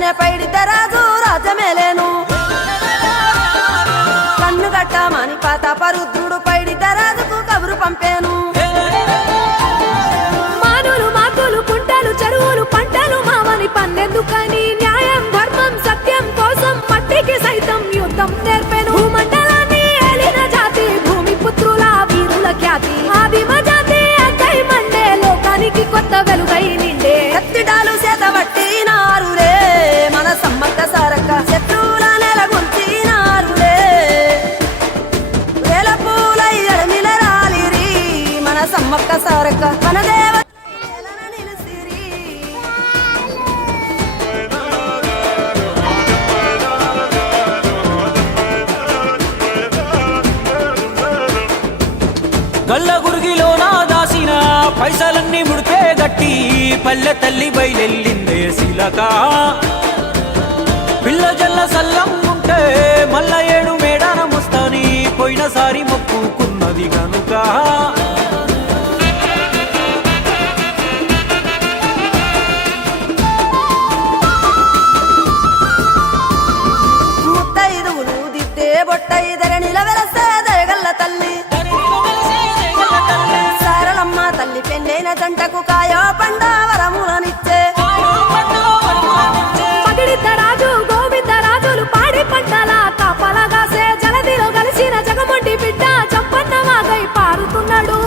చూడంగానే పైడిద్దరాజు రాజమేలేను కన్ను గట్టమని ప్రతాపరుద్రుడు పైడిద్దరాజుకు కబురు పంపేను మానులు మాకులు కుంటలు చెరువులు పంటలు మామని పన్నెందుకని న్యాయం ధర్మం సత్యం కోసం మట్టికి సైతం యుద్ధం నేర్పెను భూమండలాన్ని ఏలిన జాతి భూమి పుత్రుల వీరుల ఖ్యాతి ఆదిమ జాతి అక్కై మండే లోకానికి కొత్త వెలుగై నిండే కత్తిడాలు చేతబట్టినారులే మన సమ్మక్క సారక్క శత్రువుల నెలగొంచినారులే వేల పూలై అడమిల రాలిరి మన సమ్మక్క సారక్క మన దేవ నిలిసిరి గల్ల గురిగిలోన దాసిన పైసలన్నీ ముడిపే గట్టి పల్లె తల్లి బయలెల్లిందే శిలక పిల్ల జల్ల సల్లం ఉంటే మల్ల ఏడు మేడాన ముస్తాని పోయినసారి మొక్కుకున్నది గనుక ముత్తైదువులు దిద్దే బొట్టైదర నిలవెలసే దయగల్ల తల్లి సారలమ్మ తల్లి పెళ్ళైన జంటకు కాయో పండ వరములనిచ్చే పగిడిద్దరాజు గోవిందరాజులు పాడి పంటల కాపలగాసే జలదిలో కలిసిన జగమొండి బిడ్డ చంపన్న వాగై పారుతున్నాడు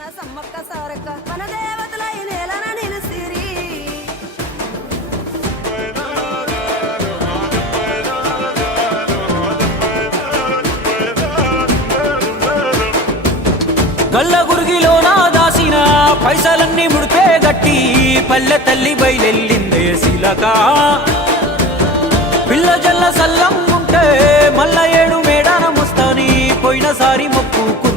మన సమ్మక్క సారక్క మన దేవతలై నేలన నిలిసిరి గల్ల గురిగిలోన దాసిన పైసలన్నీ ముడిపే గట్టి పల్లె తల్లి బయలెల్లిందే శిలక పిల్ల జల్ల సల్లం ఉంటే మల్ల ఏడు మేడాన ముస్తాని పోయినసారి మొక్కుకు